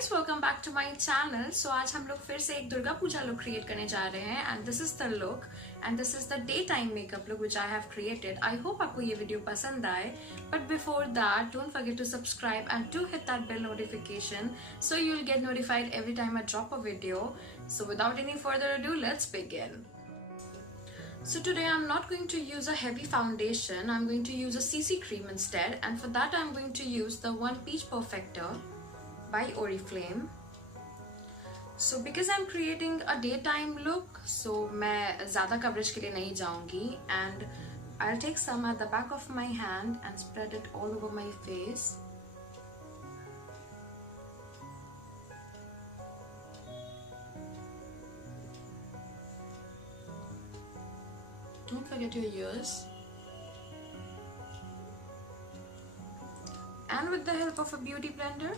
Guys, welcome back to my channel. So आज हम लोग फिर से एक दुर्गा पूजा लुक क्रिएट करने जा रहे हैं and this is the look and this is the day time makeup look which I have created. I hope आपको ये वीडियो पसंद आए, but before that don't forget to subscribe and to hit that bell notification so you'll get notified every time I drop a video. So without any further ado, let's begin. So today I'm not going to use a heavy foundation, I'm going to use a CC cream instead, and for that I'm going to use the One Peach Perfector by Oriflame. So because I'm creating a daytime look, so मैं ज़्यादा coverage के लिए नहीं जाऊँगी, and I'll take some at the back of my hand and spread it all over my face. Don't forget your ears. And with the help of a beauty blender,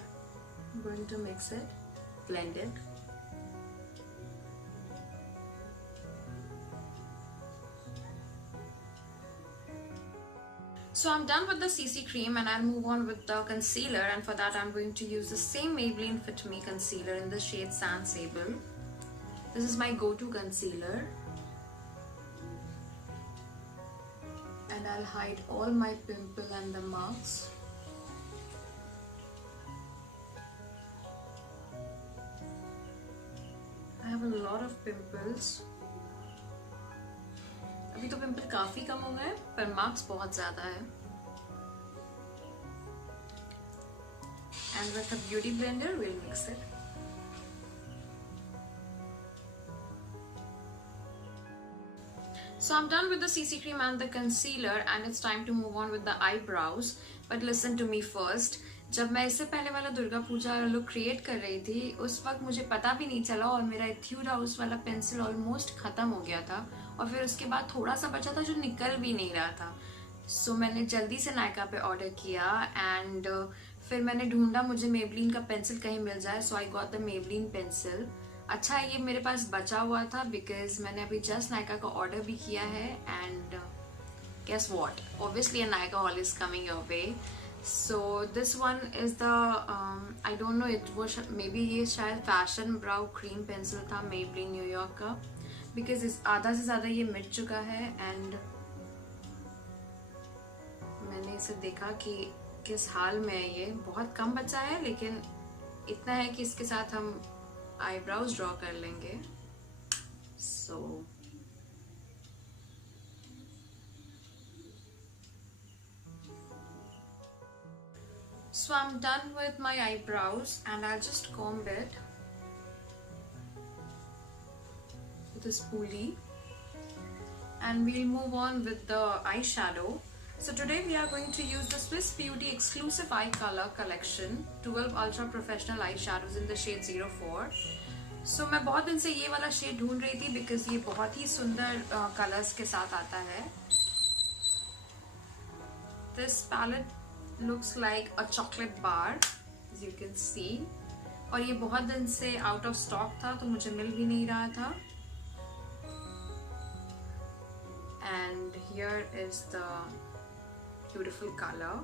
I'm going to mix it, blend it. So I'm done with the CC cream and I'll move on with the concealer, and for that I'm going to use the same Maybelline Fit Me concealer in the shade Sand Sable. This is my go-to concealer. And I'll hide all my pimple and the marks. I have a lot of pimples. अभी तो pimple काफी कम हो गए, पर marks बहुत ज्यादा है. And with a beauty blender, we'll mix it. So I'm done with the CC cream and the concealer and it's time to move on with the eyebrows. But listen to me first. जब मैं इससे पहले वाला Durga Puja look create कर रही थी, उस वक्त मुझे पता भी नहीं चला और मेरा इथ्यूड हाउस वाला पेंसिल ऑलमोस्ट खत्म हो गया था और फिर उसके बाद थोड़ा सा बचा था जो निकल भी नहीं रहा था. सो मैंने जल्दी से नायका पे ऑर्डर किया एंड फिर मैंने ढूंढा मुझे मेबलिन का पेंसिल कहीं मिल जाए. So I got the Maybelline pencil. अच्छा ये मेरे पास बचा हुआ था बिकॉज मैंने अभी जस्ट नायका का ऑर्डर भी किया है and guess what, obviously a Nykaa haul is coming your way. So this one is the I don't know, it was maybe ये शायद फैशन ब्राउ क्रीम पेंसिल था Maybelline न्यूयॉर्क का, बिकॉज इस आधा से ज़्यादा ये मिट चुका है एंड मैंने इसे देखा कि किस हाल में है. ये बहुत कम बचा है लेकिन इतना है कि इसके साथ हम आईब्राउज ड्रॉ कर लेंगे. So I'm done with my eyebrows and I'll just comb it with a spoolie and we'll move on with the eyeshadow. So today we are going to use the Swiss Beauty exclusive eye color collection 12 ultra professional eyeshadows in the shade 04. So मैं बहुत दिन से ये वाला shade ढूंढ रही थी because ये बहुत ही सुंदर कलर्स के साथ आता है. This palette looks like a chocolate bar as you can see, और ये बहुत दिन से आउट ऑफ स्टॉक था तो मुझे मिल भी नहीं रहा था. And here is the beautiful color.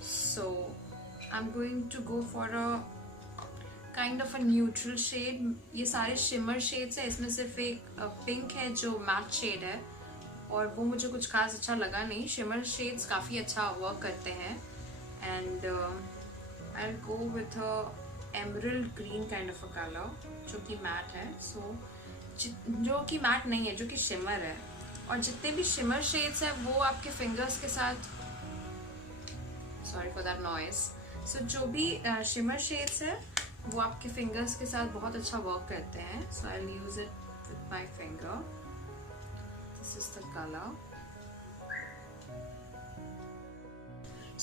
So I'm going to go for a kind of a neutral shade. ये सारे shimmer shades है, इसमें सिर्फ एक पिंक है जो मैट शेड है और वो मुझे कुछ खास अच्छा लगा नहीं. शिमर शेड्स काफ़ी अच्छा वर्क करते हैं and I will go with a emerald green kind of a colour जो कि मैट है. सो जो कि मैट नहीं है, जो कि शिमर है, और जितने भी शिमर शेड्स हैं वो आपके फिंगर्स के साथ, सॉरी फॉर दैट नॉइज. सो जो भी शिमर शेड्स है वो आपके फिंगर्स के साथ बहुत अच्छा वर्क करते हैं. So I will use it with my finger. This is the color.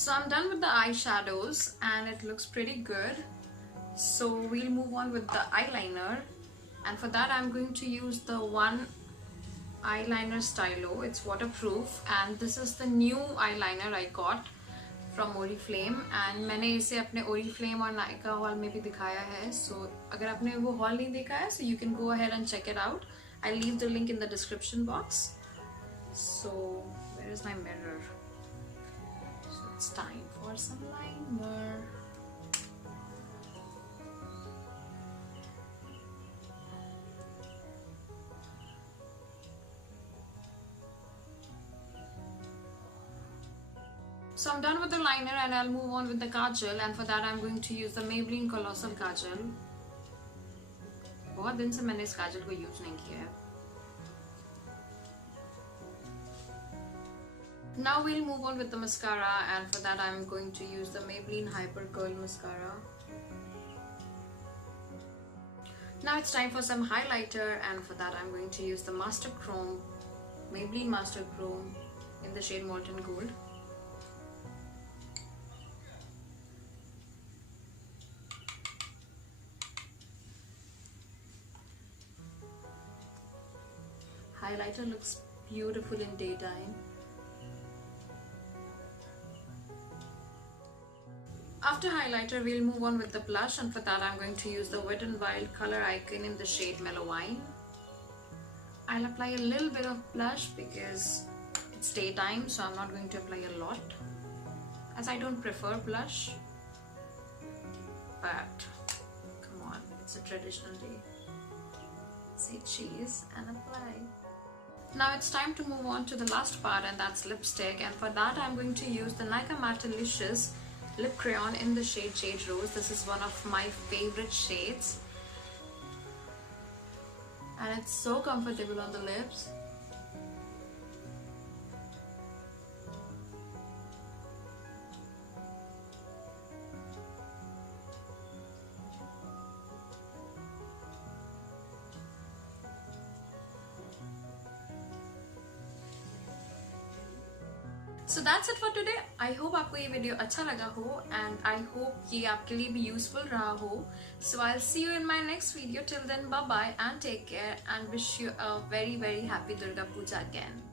So I'm done with the eyeshadows and it looks pretty good. So we'll move on with the eyeliner, and for that I'm going to use the One eyeliner stylo. It's waterproof and this is the new eyeliner I got from Oriflame and मैंने इसे अपने Oriflame और Nykaa haul में भी दिखाया है. So अगर आपने वो haul नहीं देखा है, so you can go ahead and check it out. I'll leave the link in the description box. So where is my mirror? So it's time for some liner. So I'm done with the liner and I'll move on with the kajal, and for that I'm going to use the Maybelline Colossal Kajal. बहुत दिन से मैंने इस काजल को use नहीं किया है. Now we'll move on with the mascara, and for that I'm going to use the Maybelline Hyper Curl Mascara. Now it's time for some highlighter, and for that I'm going to use the Master Chrome, Maybelline Master Chrome in the shade Molten Gold. Highlighter looks beautiful in daytime. After highlighter, we'll move on with the blush, and for that I'm going to use the Wet n Wild Color Icon in the shade Mellow Wine. I'll apply a little bit of blush because it's daytime, so I'm not going to apply a lot, as I don't prefer blush. But come on, it's a traditional day. Say cheese and apply. Now it's time to move on to the last part, and that's lipstick, and for that I'm going to use the Nykaa Mattelicious lip crayon in the shade Jade Rose. This is one of my favorite shades and it's so comfortable on the lips. So that's it for today. I hope आपको ये video अच्छा लगा हो, and I hope ये आपके लिए भी useful रहा हो. So I'll see you in my next video. Till then, bye bye and take care, and wish you a very happy Durga Puja again.